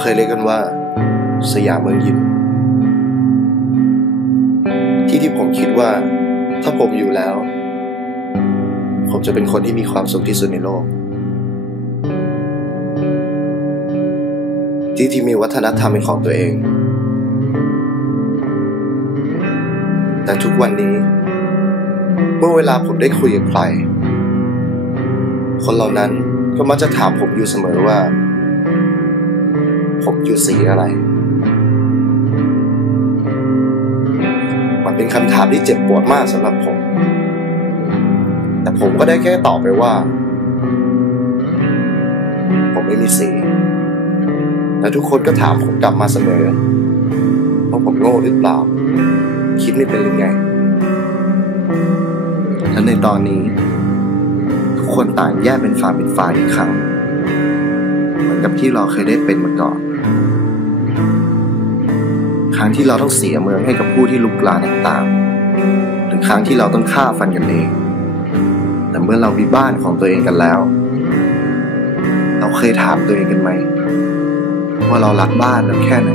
เคยเรียกกันว่า สยามเมืองยิ้มที่ที่ผมคิดว่า ถ้าผมอยู่แล้ว ผมจะเป็นคนที่มีความสุขที่สุดในโลก ที่ที่มีวัฒนธรรมเป็นของตัวเอง แต่ทุกวันนี้ เมื่อเวลาผมได้คุยกับใคร คนเหล่านั้นก็มักจะถามผมอยู่เสมอว่า ผมอยู่สีอะไร มันเป็นคำถามที่เจ็บปวดมากสำหรับผม แต่ผมก็ได้แค่ตอบไปว่า ผมไม่มีสีแต่ทุกคนก็ถามผมกลับมาเสมอว่าผมโง่หรือเปล่า คิดไม่เป็นหรือไงและในตอนนี้ ทุกคนต่างแยกเป็นฝ่าเป็นฝ่ายอีกครั้งเหมือนกับที่เราเคยได้เป็นมาก่อน ครั้งที่เราต้องเสียเมืองให้กับผู้ที่ลุกลานต่างๆหรือครั้งที่เราต้องฆ่าฟันกันเอง แต่เมื่อเรามีบ้านของตัวเองกันแล้ว เราเคยถามตัวเองกันไหม ว่าเรารักบ้านเราแค่ไหน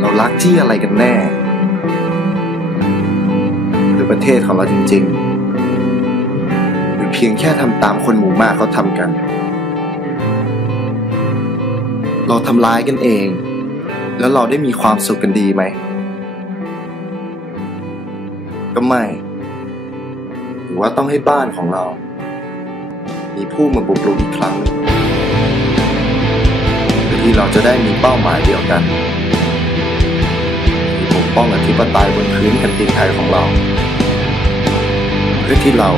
เรารักที่อะไรกันแน่หรือประเทศของเราจริง ๆ หรือเพียงแค่ทำตามคนหมู่มากเขาทำกัน เราทำร้ายกันเอง แล้วเราได้มีความสุขกันดีไหม ก็ไม่ หรือว่าต้องให้บ้านของเรา มีผู้มาบุกรุกอีกครั้งหนึ่งเพื่อที่เราจะได้มีเป้าหมายเดียวกันคือปกป้องอธิปไตยบนพื้นแผ่นดินไทยของเรา เพื่อที่เรา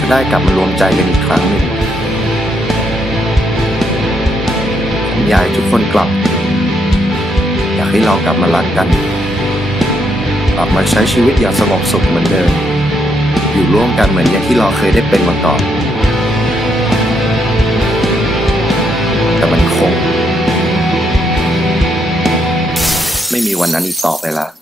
จะได้กลับมารวมใจกันอีกครั้งหนึ่ง อยากให้ทุกคนกลับ อยากให้เรากลับมารักกัน กลับมาใช้ชีวิตอย่างสงบสุขเหมือนเดิม อยู่ร่วมกันเหมือนอย่างที่เราเคยได้เป็นมาก่อน แต่มันคง ไม่มีวันนั้นอีกต่อไปแล้ว